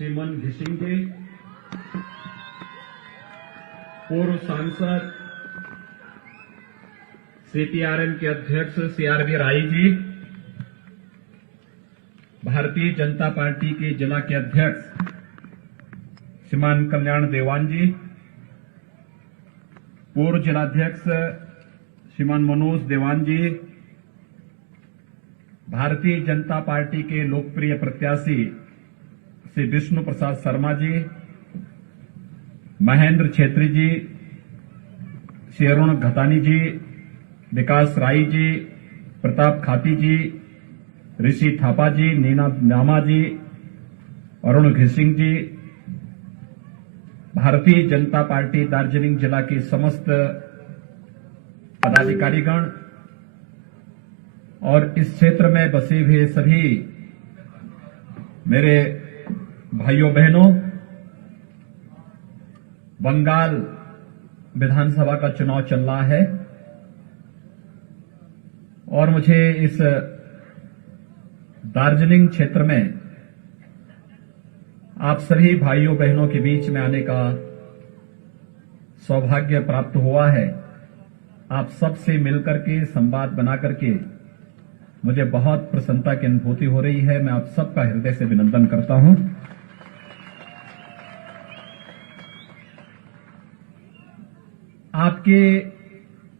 श्रीमन घिसिंग जी, पूर्व सांसद सीपीआरएम के अध्यक्ष सीआरबी राय जी, भारतीय जनता पार्टी के जिला के अध्यक्ष श्रीमान कल्याण देवान जी, पूर्व जिलाध्यक्ष श्रीमान मनोज देवान जी, भारतीय जनता पार्टी के लोकप्रिय प्रत्याशी श्री विष्णु प्रसाद शर्मा जी, महेंद्र छेत्री जी, श्री अरुण घतानी जी, विकास राय जी, प्रताप खाती जी, ऋषि थापा जी, नीना नामा जी, अरुण घिसिंग जी, भारतीय जनता पार्टी दार्जिलिंग जिला के समस्त पदाधिकारीगण और इस क्षेत्र में बसे हुए सभी मेरे भाइयों बहनों, बंगाल विधानसभा का चुनाव चल रहा है और मुझे इस दार्जिलिंग क्षेत्र में आप सभी भाइयों बहनों के बीच में आने का सौभाग्य प्राप्त हुआ है। आप सबसे मिलकर के संवाद बना करके मुझे बहुत प्रसन्नता की अनुभूति हो रही है। मैं आप सबका हृदय से अभिनंदन करता हूं। आपके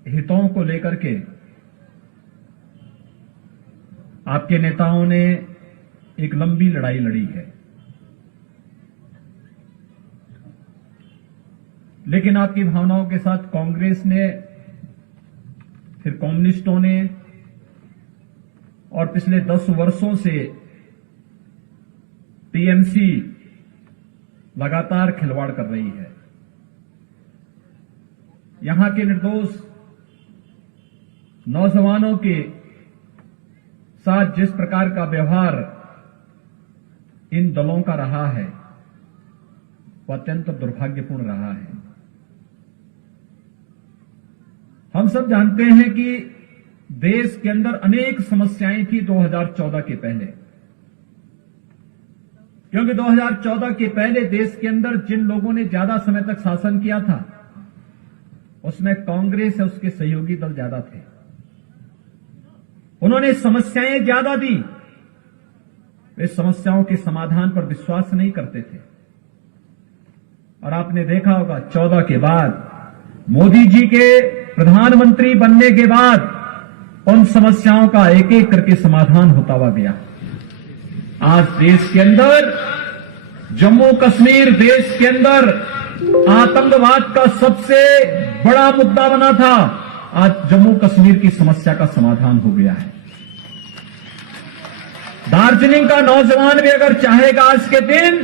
हितों को लेकर के आपके नेताओं ने एक लंबी लड़ाई लड़ी है, लेकिन आपकी भावनाओं के साथ कांग्रेस ने, फिर कम्युनिस्टों ने और पिछले 10 वर्षों से टीएमसी लगातार खिलवाड़ कर रही है। यहां के निर्दोष नौजवानों के साथ जिस प्रकार का व्यवहार इन दलों का रहा है वह अत्यंत दुर्भाग्यपूर्ण रहा है। हम सब जानते हैं कि देश के अंदर अनेक समस्याएं थी 2014 के पहले, क्योंकि 2014 के पहले देश के अंदर जिन लोगों ने ज्यादा समय तक शासन किया था उसमें कांग्रेस और उसके सहयोगी दल ज्यादा थे। उन्होंने समस्याएं ज्यादा दी, वे समस्याओं के समाधान पर विश्वास नहीं करते थे। और आपने देखा होगा 14 के बाद मोदी जी के प्रधानमंत्री बनने के बाद उन समस्याओं का एक एक करके समाधान होता हुआ गया। आज देश के अंदर जम्मू कश्मीर देश के अंदर आतंकवाद का सबसे बड़ा मुद्दा बना था, आज जम्मू कश्मीर की समस्या का समाधान हो गया है। दार्जिलिंग का नौजवान भी अगर चाहेगा आज के दिन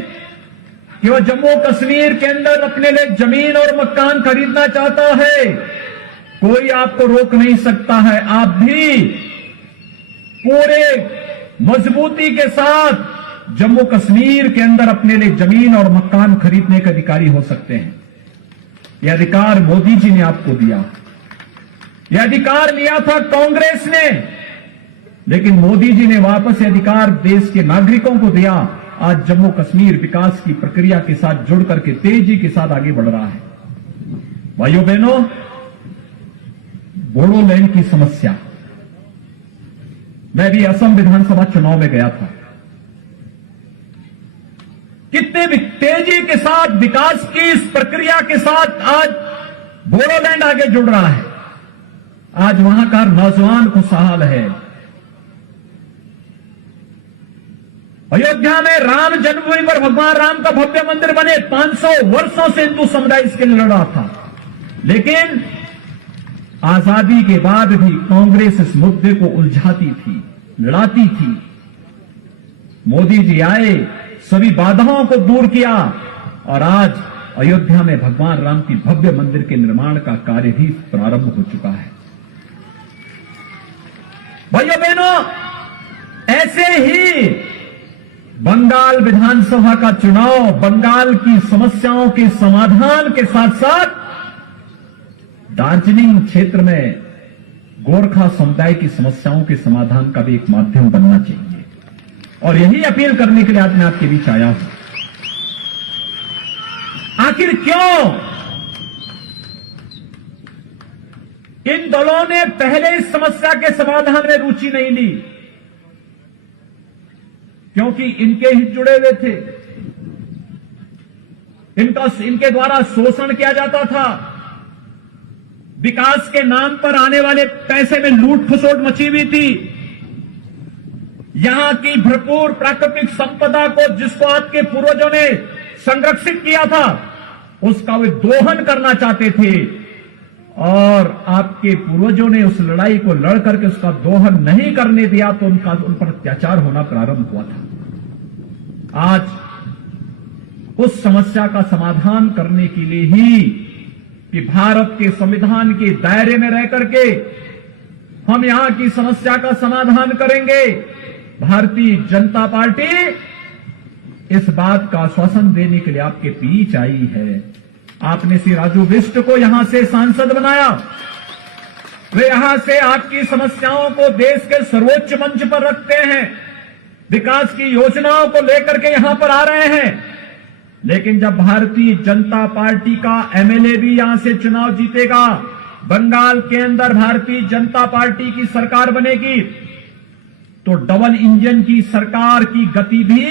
कि वह जम्मू कश्मीर के अंदर अपने लिए जमीन और मकान खरीदना चाहता है, कोई आपको रोक नहीं सकता है। आप भी पूरे मजबूती के साथ जम्मू कश्मीर के अंदर अपने लिए जमीन और मकान खरीदने के अधिकारी हो सकते हैं। यह अधिकार मोदी जी ने आपको दिया, यह अधिकार लिया था कांग्रेस ने, लेकिन मोदी जी ने वापस यह अधिकार देश के नागरिकों को दिया। आज जम्मू कश्मीर विकास की प्रक्रिया के साथ जुड़ करके तेजी के साथ आगे बढ़ रहा है। भाइयों बहनों, बोडोलैंड की समस्या, मैं भी असम विधानसभा चुनाव में गया था। कितने भी तेजी के साथ विकास की इस प्रक्रिया के साथ आज बोडोलैंड आगे जुड़ रहा है। आज वहां का नौजवान खुशहाल है। अयोध्या में राम जन्मभूमि पर भगवान राम का भव्य मंदिर बने, 500 वर्षों से हिंदू समुदाय इसके लिए लड़ रहा था, लेकिन आजादी के बाद भी कांग्रेस इस मुद्दे को उलझाती थी, लड़ाती थी। मोदी जी आए, सभी बाधाओं को दूर किया और आज अयोध्या में भगवान राम की भव्य मंदिर के निर्माण का कार्य भी प्रारंभ हो चुका है। भाइयों बहनों, ऐसे ही बंगाल विधानसभा का चुनाव बंगाल की समस्याओं के समाधान के साथ साथ दार्जिलिंग क्षेत्र में गोरखा समुदाय की समस्याओं के समाधान का भी एक माध्यम बनना चाहिए। और यही अपील करने के लिए आज मैं आपके बीच आया हूं। आखिर क्यों? इन दलों ने पहले इस समस्या के समाधान में रुचि नहीं ली, क्योंकि इनके हित जुड़े हुए थे, इनके द्वारा शोषण किया जाता था, विकास के नाम पर आने वाले पैसे में लूट खसोट मची हुई थी, यहां की भरपूर प्राकृतिक संपदा को जिसको आपके पूर्वजों ने संरक्षित किया था उसका वे दोहन करना चाहते थे, और आपके पूर्वजों ने उस लड़ाई को लड़ करके उसका दोहन नहीं करने दिया तो उन पर अत्याचार होना प्रारंभ हुआ था। आज उस समस्या का समाधान करने के लिए ही कि भारत के संविधान के दायरे में रह करके हम यहां की समस्या का समाधान करेंगे, भारतीय जनता पार्टी इस बात का आश्वासन देने के लिए आपके बीच आई है। आपने श्री राजू बिष्ट को यहां से सांसद बनाया, वे यहां से आपकी समस्याओं को देश के सर्वोच्च मंच पर रखते हैं, विकास की योजनाओं को लेकर के यहां पर आ रहे हैं, लेकिन जब भारतीय जनता पार्टी का एमएलए भी यहां से चुनाव जीतेगा, बंगाल के अंदर भारतीय जनता पार्टी की सरकार बनेगी, तो डबल इंजन की सरकार की गति भी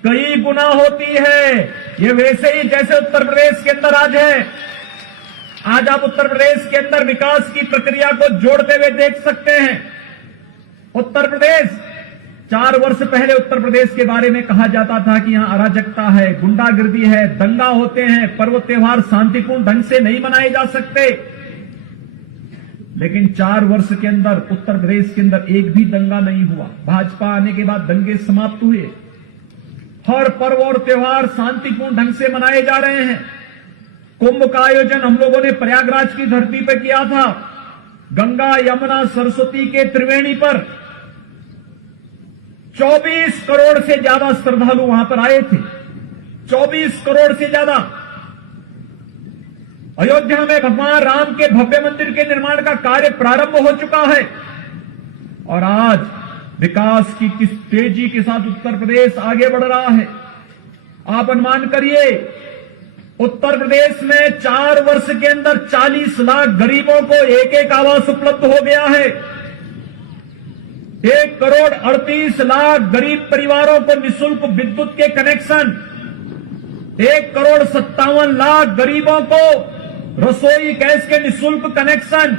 कई गुना होती है। ये वैसे ही जैसे उत्तर प्रदेश के अंदर आज है। आज आप उत्तर प्रदेश के अंदर विकास की प्रक्रिया को जोड़ते हुए देख सकते हैं। उत्तर प्रदेश 4 वर्ष पहले उत्तर प्रदेश के बारे में कहा जाता था कि यहां अराजकता है, गुंडागिर्दी है, दंगा होते हैं, पर्व त्योहार शांतिपूर्ण ढंग से नहीं मनाए जा सकते, लेकिन 4 वर्ष के अंदर उत्तर प्रदेश के अंदर एक भी दंगा नहीं हुआ। भाजपा आने के बाद दंगे समाप्त हुए, हर पर्व और त्योहार शांतिपूर्ण ढंग से मनाए जा रहे हैं। कुंभ का आयोजन हम लोगों ने प्रयागराज की धरती पर किया था, गंगा यमुना सरस्वती के त्रिवेणी पर 24 करोड़ से ज्यादा श्रद्धालु वहां पर आए थे, 24 करोड़ से ज्यादा। अयोध्या में भगवान राम के भव्य मंदिर के निर्माण का कार्य प्रारंभ हो चुका है, और आज विकास की किस तेजी के साथ उत्तर प्रदेश आगे बढ़ रहा है। आप अनुमान करिए, उत्तर प्रदेश में 4 वर्ष के अंदर 40 लाख गरीबों को एक आवास उपलब्ध हो गया है। 1 करोड़ 38 लाख गरीब परिवारों को निःशुल्क विद्युत के कनेक्शन, 1 करोड़ 57 लाख गरीबों को रसोई गैस के निःशुल्क कनेक्शन,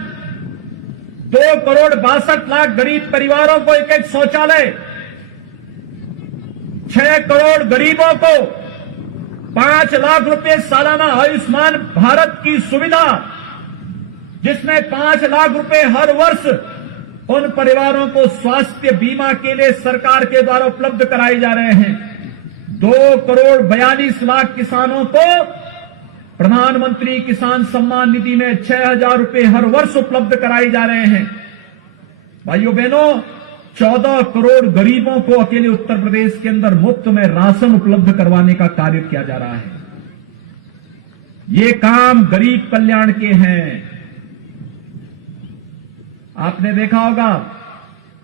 2 करोड़ 62 लाख गरीब परिवारों को एक शौचालय, 6 करोड़ गरीबों को 5 लाख रुपए सालाना आयुष्मान भारत की सुविधा, जिसमें 5 लाख रुपए हर वर्ष उन परिवारों को स्वास्थ्य बीमा के लिए सरकार के द्वारा उपलब्ध कराए जा रहे हैं। 2 करोड़ 42 लाख किसानों को प्रधानमंत्री किसान सम्मान निधि में 6,000 रुपए हर वर्ष उपलब्ध कराए जा रहे हैं। भाइयों बहनों, 14 करोड़ गरीबों को अकेले उत्तर प्रदेश के अंदर मुफ्त में राशन उपलब्ध करवाने का कार्य किया जा रहा है। ये काम गरीब कल्याण के हैं। आपने देखा होगा,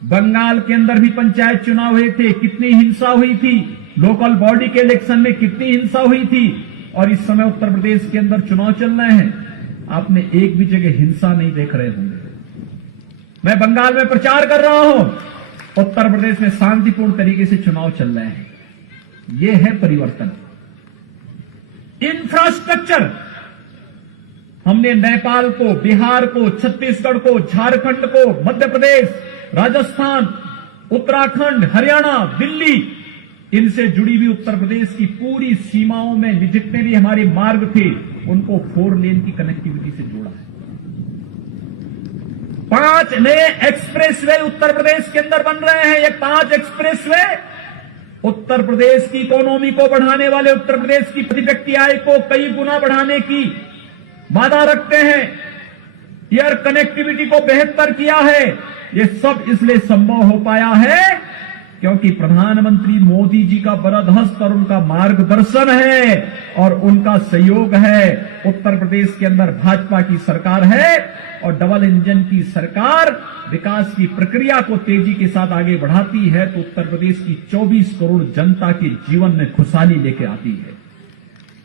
बंगाल के अंदर भी पंचायत चुनाव हुए थे, कितनी हिंसा हुई थी, लोकल बॉडी के इलेक्शन में कितनी हिंसा हुई थी, और इस समय उत्तर प्रदेश के अंदर चुनाव चल रहे हैं, आपने एक भी जगह हिंसा नहीं देख रहे होंगे। मैं बंगाल में प्रचार कर रहा हूं, उत्तर प्रदेश में शांतिपूर्ण तरीके से चुनाव चल रहे हैं। यह है परिवर्तन। इंफ्रास्ट्रक्चर हमने नेपाल को, बिहार को, छत्तीसगढ़ को, झारखंड को, मध्य प्रदेश, राजस्थान, उत्तराखंड, हरियाणा, दिल्ली, इनसे जुड़ी हुई उत्तर प्रदेश की पूरी सीमाओं में जितने भी हमारे मार्ग थे उनको 4 लेन की कनेक्टिविटी से जोड़ा है। 5 नए एक्सप्रेसवे उत्तर प्रदेश के अंदर बन रहे हैं। ये 5 एक्सप्रेसवे उत्तर प्रदेश की इकोनॉमी को बढ़ाने वाले, उत्तर प्रदेश की प्रति व्यक्ति आय को कई गुना बढ़ाने की वादा रखते हैं। एयर कनेक्टिविटी को बेहतर किया है। ये सब इसलिए संभव हो पाया है क्योंकि प्रधानमंत्री मोदी जी का वरद हस्त और उनका मार्गदर्शन है और उनका सहयोग है। उत्तर प्रदेश के अंदर भाजपा की सरकार है और डबल इंजन की सरकार विकास की प्रक्रिया को तेजी के साथ आगे बढ़ाती है, तो उत्तर प्रदेश की 24 करोड़ जनता के जीवन में खुशहाली लेके आती है।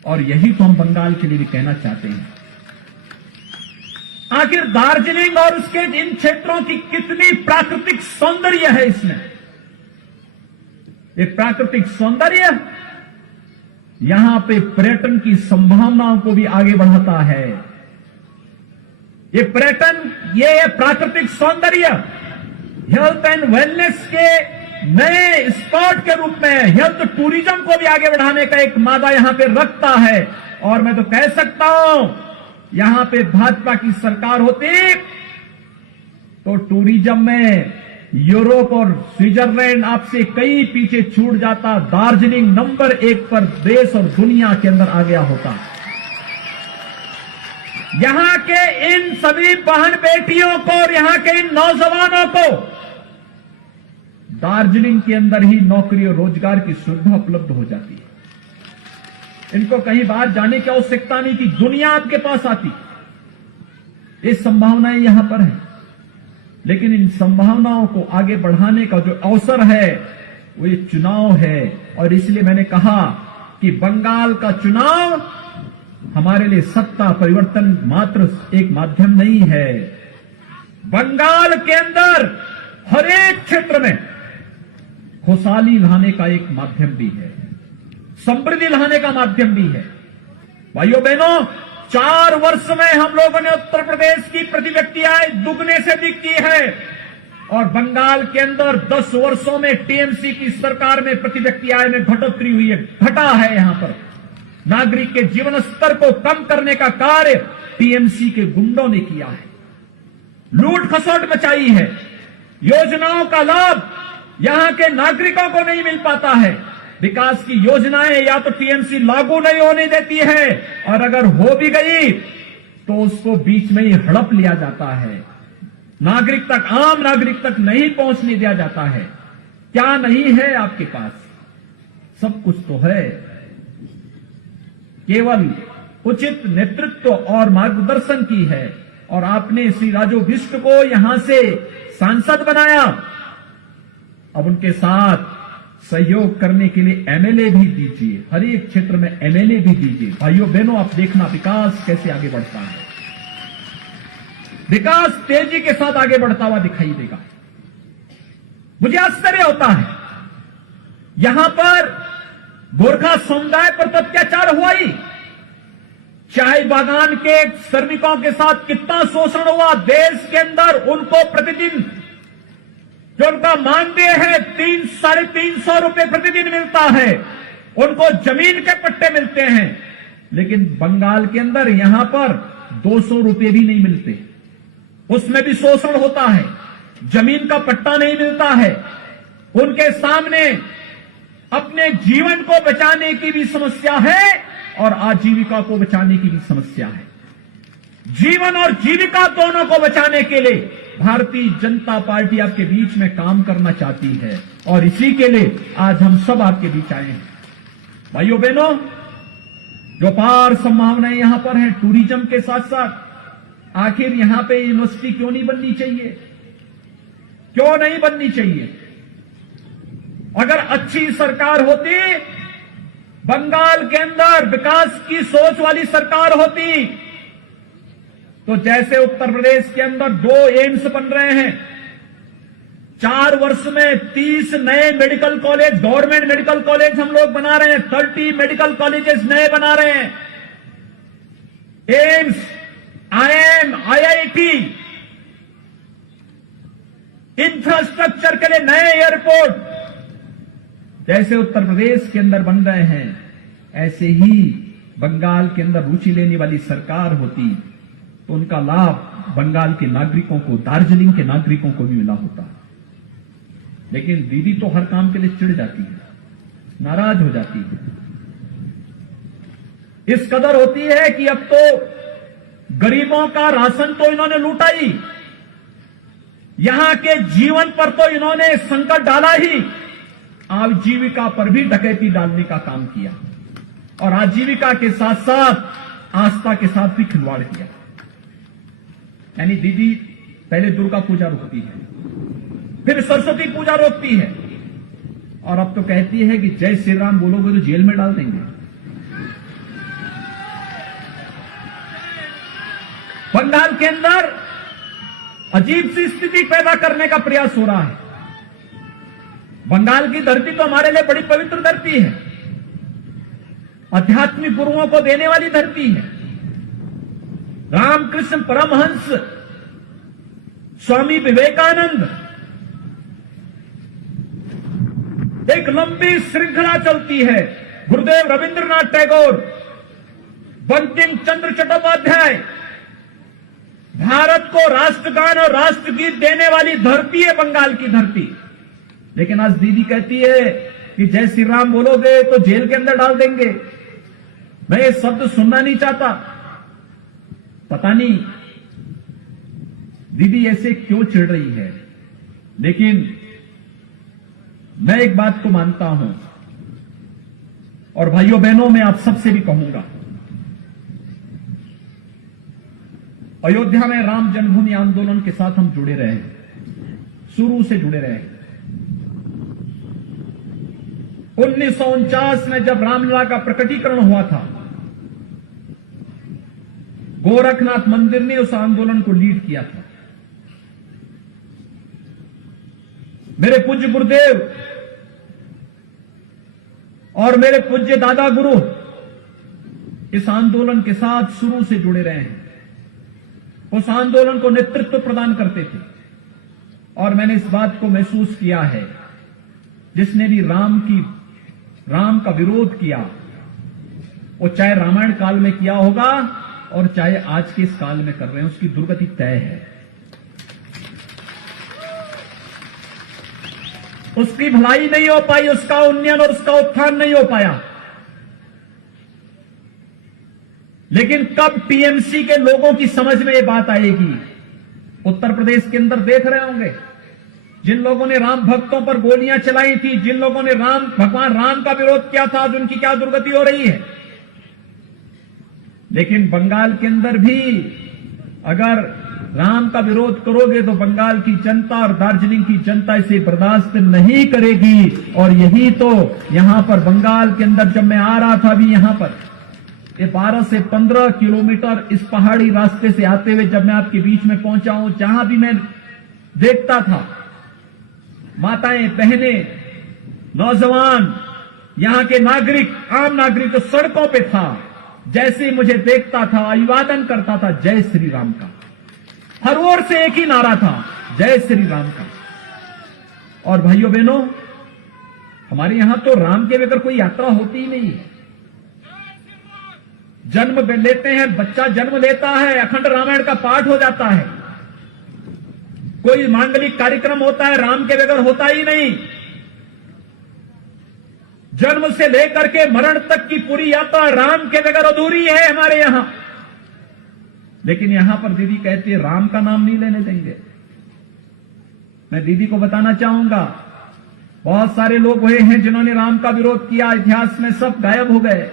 और यही तो हम बंगाल के लिए भी कहना चाहते हैं। आखिर दार्जिलिंग और उसके इन क्षेत्रों की कितनी प्राकृतिक सौंदर्य है इसमें। ये प्राकृतिक सौंदर्य यहां पे पर्यटन की संभावनाओं को भी आगे बढ़ाता है। ये पर्यटन, ये प्राकृतिक सौंदर्य हेल्थ एंड वेलनेस के नए स्पॉट के रूप में हेल्थ टूरिज्म को भी आगे बढ़ाने का एक मादा यहां पे रखता है। और मैं तो कह सकता हूं, यहां पे भाजपा की सरकार होती तो टूरिज्म में यूरोप और स्विट्जरलैंड आपसे कई पीछे छूट जाता। दार्जिलिंग नंबर 1 पर देश और दुनिया के अंदर आ गया होता। यहां के इन सभी बहन बेटियों को और यहां के इन नौजवानों को दार्जिलिंग के अंदर ही नौकरी और रोजगार की सुविधा उपलब्ध हो जाती है। इनको कहीं बाहर जाने की आवश्यकता नहीं थी, दुनिया आपके पास आती। ये संभावनाएं यहां पर है, लेकिन इन संभावनाओं को आगे बढ़ाने का जो अवसर है वो ये चुनाव है। और इसलिए मैंने कहा कि बंगाल का चुनाव हमारे लिए सत्ता परिवर्तन मात्र एक माध्यम नहीं है। बंगाल के अंदर हर एक क्षेत्र में खुशहाली लाने का एक माध्यम भी है, समृद्धि लाने का माध्यम भी है। भाइयों बहनों, 4 वर्ष में हम लोगों ने उत्तर प्रदेश की प्रति व्यक्ति आय दुगने से अधिक की है और बंगाल के अंदर 10 वर्षों में टीएमसी की सरकार में प्रति व्यक्ति आय में घटोत्तरी हुई है, घटा है। यहां पर नागरिक के जीवन स्तर को कम करने का कार्य टीएमसी के गुंडों ने किया है, लूट खसोट मचाई है। योजनाओं का लाभ यहां के नागरिकों को नहीं मिल पाता है। विकास की योजनाएं या तो टीएमसी लागू नहीं होने देती है और अगर हो भी गई तो उसको बीच में ही हड़प लिया जाता है, नागरिक तक, आम नागरिक तक नहीं पहुंचने दिया जाता है। क्या नहीं है आपके पास? सब कुछ तो है, केवल उचित नेतृत्व और मार्गदर्शन की है। और आपने श्री राजू बिष्ट को यहां से सांसद बनाया, अब उनके साथ सहयोग करने के लिए एमएलए भी दीजिए, हर एक क्षेत्र में एमएलए भी दीजिए। भाइयों बहनों, आप देखना विकास कैसे आगे बढ़ता है। विकास तेजी के साथ आगे बढ़ता हुआ दिखाई देगा। मुझे आश्चर्य होता है, यहां पर गोरखा समुदाय पर तो अत्याचार हुआ ही, चाय बागान के श्रमिकों के साथ कितना शोषण हुआ। देश के अंदर उनको प्रतिदिन जो उनका मानदेय है 300-350 रुपए प्रतिदिन मिलता है, उनको जमीन के पट्टे मिलते हैं। लेकिन बंगाल के अंदर यहां पर 200 रुपए भी नहीं मिलते, उसमें भी शोषण होता है, जमीन का पट्टा नहीं मिलता है। उनके सामने अपने जीवन को बचाने की भी समस्या है और आजीविका को बचाने की भी समस्या है। जीवन और जीविका दोनों को बचाने के लिए भारतीय जनता पार्टी आपके बीच में काम करना चाहती है और इसी के लिए आज हम सब आपके बीच आए हैं। भाइयों बहनों, जो अपार संभावनाएं यहां पर हैं टूरिज्म के साथ साथ, आखिर यहां पे यूनिवर्सिटी क्यों नहीं बननी चाहिए? क्यों नहीं बननी चाहिए? अगर अच्छी सरकार होती, बंगाल के अंदर विकास की सोच वाली सरकार होती, तो जैसे उत्तर प्रदेश के अंदर 2 एम्स बन रहे हैं, 4 वर्ष में 30 नए medical college, government medical college हम लोग बना रहे हैं, 30 मेडिकल कॉलेजेस नए बना रहे हैं, एम्स, आईएम, आईआईटी, इंफ्रास्ट्रक्चर के लिए नए एयरपोर्ट जैसे उत्तर प्रदेश के अंदर बन रहे हैं, ऐसे ही बंगाल के अंदर रुचि लेने वाली सरकार होती तो उनका लाभ बंगाल के नागरिकों को, दार्जिलिंग के नागरिकों को भी मिला होता। लेकिन दीदी तो हर काम के लिए चिढ़ जाती है, नाराज हो जाती है, इस कदर होती है कि अब तो गरीबों का राशन तो इन्होंने लूटा ही, यहां के जीवन पर तो इन्होंने संकट डाला ही, आजीविका पर भी डकैती डालने का काम किया और आजीविका के साथ साथ आस्था के साथ भी खिलवाड़ किया। यानी दीदी पहले दुर्गा पूजा रोकती है, फिर सरस्वती पूजा रोकती है और अब तो कहती है कि जय श्री राम बोलोगे तो जेल में डाल देंगे। बंगाल के अंदर अजीब सी स्थिति पैदा करने का प्रयास हो रहा है। बंगाल की धरती तो हमारे लिए बड़ी पवित्र धरती है, आध्यात्मिक गुरुओं को देने वाली धरती है। रामकृष्ण परमहंस, स्वामी विवेकानंद, एक लंबी श्रृंखला चलती है। गुरुदेव रविंद्रनाथ टैगोर, बंकिम चंद्र चट्टोपाध्याय, भारत को राष्ट्रगान और राष्ट्रगीत देने वाली धरती है बंगाल की धरती। लेकिन आज दीदी कहती है कि जय श्री राम बोलोगे तो जेल के अंदर डाल देंगे। मैं ये शब्द सुनना नहीं चाहता। पता नहीं दीदी ऐसे क्यों चिढ़ रही है, लेकिन मैं एक बात को मानता हूं और भाइयों बहनों मैं आप सबसे भी कहूंगा, अयोध्या में राम जन्मभूमि आंदोलन के साथ हम जुड़े रहे, शुरू से जुड़े रहे। 1949 में जब रामलला का प्रकटीकरण हुआ था, गोरखनाथ मंदिर ने उस आंदोलन को लीड किया था। मेरे पूज्य गुरुदेव और मेरे पूज्य दादा गुरु इस आंदोलन के साथ शुरू से जुड़े रहे हैं, उस आंदोलन को नेतृत्व प्रदान करते थे। और मैंने इस बात को महसूस किया है, जिसने भी राम का विरोध किया, वो चाहे रामायण काल में किया होगा और चाहे आज के इस काल में कर रहे हैं, उसकी दुर्गति तय है। उसकी भलाई नहीं हो पाई, उसका उन्नयन और उसका उत्थान नहीं हो पाया। लेकिन कब टीएमसी के लोगों की समझ में ये बात आएगी? उत्तर प्रदेश के अंदर देख रहे होंगे, जिन लोगों ने राम भक्तों पर गोलियां चलाई थी, जिन लोगों ने भगवान राम का विरोध किया था, आज उनकी क्या दुर्गति हो रही है। लेकिन बंगाल के अंदर भी अगर राम का विरोध करोगे तो बंगाल की जनता और दार्जिलिंग की जनता इसे बर्दाश्त नहीं करेगी। और यही तो यहां पर बंगाल के अंदर जब मैं आ रहा था अभी यहां पर, ये 12 से 15 किलोमीटर इस पहाड़ी रास्ते से आते हुए जब मैं आपके बीच में पहुंचा हूं, जहां भी मैं देखता था माताएं, बहनें, नौजवान, यहां के नागरिक, आम नागरिक तो सड़कों पे था, जैसे ही मुझे देखता था अभिवादन करता था जय श्री राम का। हर ओर से एक ही नारा था, जय श्री राम का। और भाइयों बहनों, हमारे यहां तो राम के बगैर कोई यात्रा होती ही नहीं है। जन्म लेते हैं, बच्चा जन्म लेता है, अखंड रामायण का पाठ हो जाता है। कोई मांगलिक कार्यक्रम होता है, राम के बगैर होता ही नहीं। जन्म से लेकर के मरण तक की पूरी यात्रा राम के बगैर अधूरी है हमारे यहां। लेकिन यहां पर दीदी कहती है राम का नाम नहीं लेने देंगे। मैं दीदी को बताना चाहूंगा, बहुत सारे लोग वही हैं जिन्होंने राम का विरोध किया, इतिहास में सब गायब हो गए,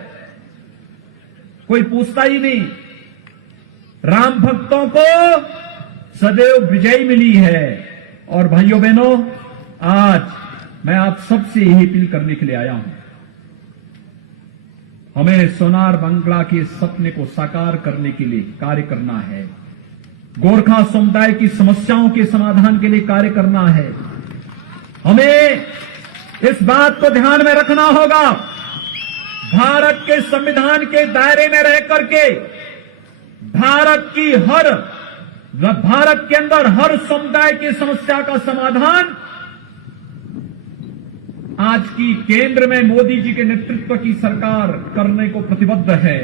कोई पूछता ही नहीं। राम भक्तों को सदैव विजय मिली है। और भाइयों बहनों, आज मैं आप सबसे यही अपील करने के लिए आया हूं, हमें सोनार बंगला के सपने को साकार करने के लिए कार्य करना है। गोरखा समुदाय की समस्याओं के समाधान के लिए कार्य करना है। हमें इस बात को ध्यान में रखना होगा, भारत के संविधान के दायरे में रह करके भारत के अंदर हर समुदाय की समस्या का समाधान आज की केंद्र में मोदी जी के नेतृत्व की सरकार करने को प्रतिबद्ध है।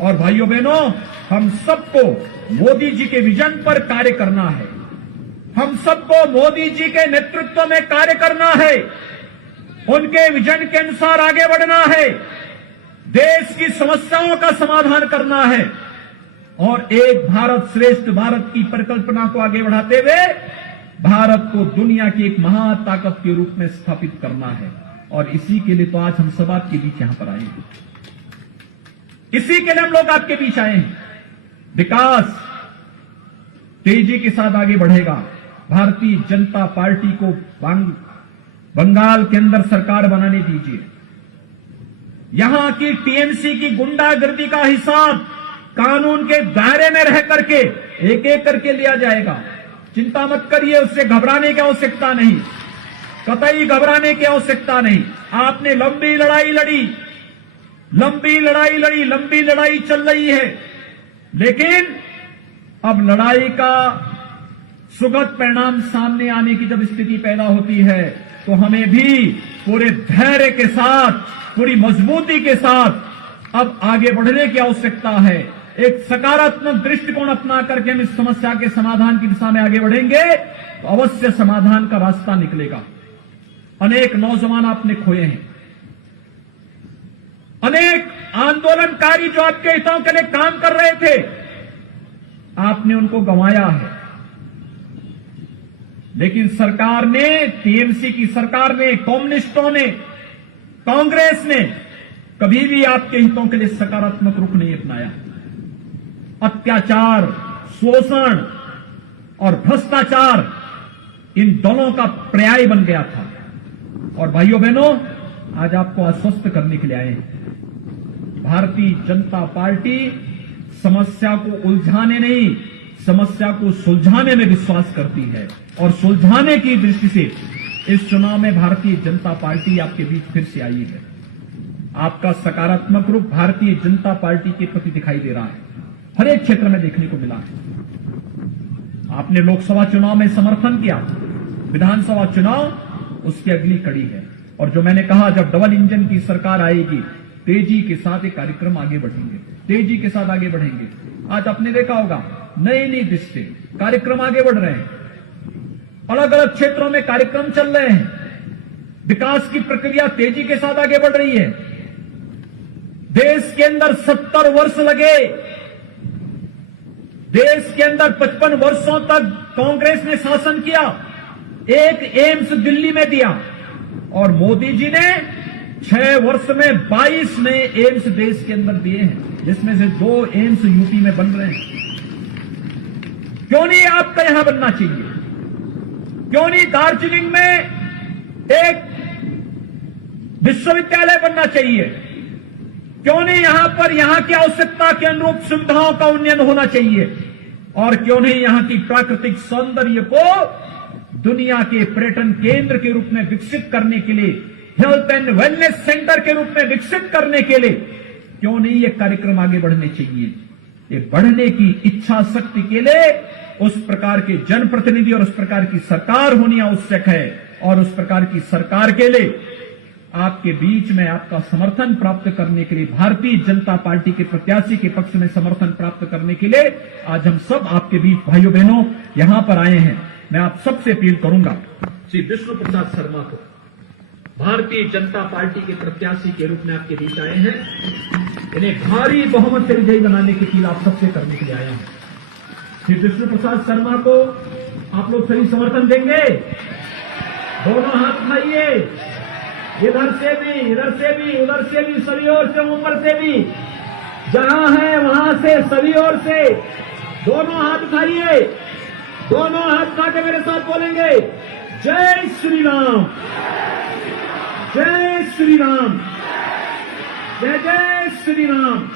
और भाइयों बहनों, हम सबको मोदी जी के विजन पर कार्य करना है। हम सबको मोदी जी के नेतृत्व में कार्य करना है, उनके विजन के अनुसार आगे बढ़ना है, देश की समस्याओं का समाधान करना है और एक भारत श्रेष्ठ भारत की परिकल्पना को आगे बढ़ाते हुए भारत को दुनिया की एक महाताकत के रूप में स्थापित करना है। और इसी के लिए तो आज हम सब आपके बीच यहां पर आए हैं, इसी के लिए हम लोग आपके बीच आए हैं। विकास तेजी के साथ आगे बढ़ेगा। भारतीय जनता पार्टी को बंगाल के अंदर सरकार बनाने दीजिए। यहां की टीएमसी की गुंडागर्दी का हिसाब कानून के दायरे में रह करके एक एक करके लिया जाएगा। चिंता मत करिए, उससे घबराने की आवश्यकता नहीं, कतई घबराने की आवश्यकता नहीं। आपने लंबी लड़ाई लड़ी, लंबी लड़ाई चल रही है, लेकिन अब लड़ाई का सुखद परिणाम सामने आने की जब स्थिति पैदा होती है तो हमें भी पूरे धैर्य के साथ, पूरी मजबूती के साथ अब आगे बढ़ने की आवश्यकता है। एक सकारात्मक दृष्टिकोण अपना करके हम इस समस्या के समाधान की दिशा में आगे बढ़ेंगे तो अवश्य समाधान का रास्ता निकलेगा। अनेक नौजवान आपने खोए हैं, अनेक आंदोलनकारी जो आपके हितों के लिए काम कर रहे थे, आपने उनको गंवाया है। लेकिन सरकार ने, टीएमसी की सरकार ने, कम्युनिस्टों ने, कांग्रेस ने कभी भी आपके हितों के लिए सकारात्मक रुख नहीं अपनाया। अत्याचार, शोषण और भ्रष्टाचार इन दलों का पर्याय बन गया था। और भाइयों बहनों, आज आपको आश्वस्त करने के लिए आए हैं। भारतीय जनता पार्टी समस्या को उलझाने नहीं, समस्या को सुलझाने में विश्वास करती है और सुलझाने की दृष्टि से इस चुनाव में भारतीय जनता पार्टी आपके बीच फिर से आई है। आपका सकारात्मक रूप भारतीय जनता पार्टी के प्रति दिखाई दे रहा है, हर एक क्षेत्र में देखने को मिला है। आपने लोकसभा चुनाव में समर्थन किया, विधानसभा चुनाव उसकी अगली कड़ी है। और जो मैंने कहा, जब डबल इंजन की सरकार आएगी, तेजी के साथ ये कार्यक्रम आगे बढ़ेंगे, तेजी के साथ आगे बढ़ेंगे। आज आपने देखा होगा, नई दृष्टि कार्यक्रम आगे बढ़ रहे हैं, अलग अलग क्षेत्रों में कार्यक्रम चल रहे हैं, विकास की प्रक्रिया तेजी के साथ आगे बढ़ रही है। देश के अंदर 70 वर्ष लगे, देश के अंदर 55 वर्षों तक कांग्रेस ने शासन किया, एक एम्स दिल्ली में दिया, और मोदी जी ने 6 वर्ष में 22 नए एम्स देश के अंदर दिए हैं, जिसमें से 2 एम्स यूपी में बन रहे हैं। क्यों नहीं आपका यहां बनना चाहिए? क्यों नहीं दार्जिलिंग में एक विश्वविद्यालय बनना चाहिए? क्यों नहीं यहां पर यहां की आवश्यकता के अनुरूप सुविधाओं का उन्नयन होना चाहिए? और क्यों नहीं यहां की प्राकृतिक सौंदर्य को दुनिया के पर्यटन केंद्र के रूप में विकसित करने के लिए, हेल्थ एंड वेलनेस सेंटर के रूप में विकसित करने के लिए क्यों नहीं ये कार्यक्रम आगे बढ़ने चाहिए? ये बढ़ने की इच्छा शक्ति के लिए उस प्रकार के जनप्रतिनिधि और उस प्रकार की सरकार होनी आवश्यक है। और उस प्रकार की सरकार के लिए आपके बीच में आपका समर्थन प्राप्त करने के लिए, भारतीय जनता पार्टी के प्रत्याशी के पक्ष में समर्थन प्राप्त करने के लिए आज हम सब आपके बीच भाइयों बहनों यहां पर आए हैं। मैं आप सबसे अपील करूंगा, श्री विष्णु प्रसाद शर्मा को भारतीय जनता पार्टी के प्रत्याशी के रूप में आपके बीच आए हैं, इन्हें भारी बहुमत से विजयी बनाने की अपील आप सबसे करने के लिए आए हैं। श्री विष्णु प्रसाद शर्मा को आप लोग सही समर्थन देंगे? दोनों हाथ उठाइए, इधर से भी, इधर से भी, उधर से भी, सभी ओर से, ऊपर से भी, जहां है वहां से, सभी ओर से दोनों हाथ उठाइए। दोनों हाथ उठा के मेरे साथ बोलेंगे, जय श्री राम, जय श्री राम, जय जय श्री राम।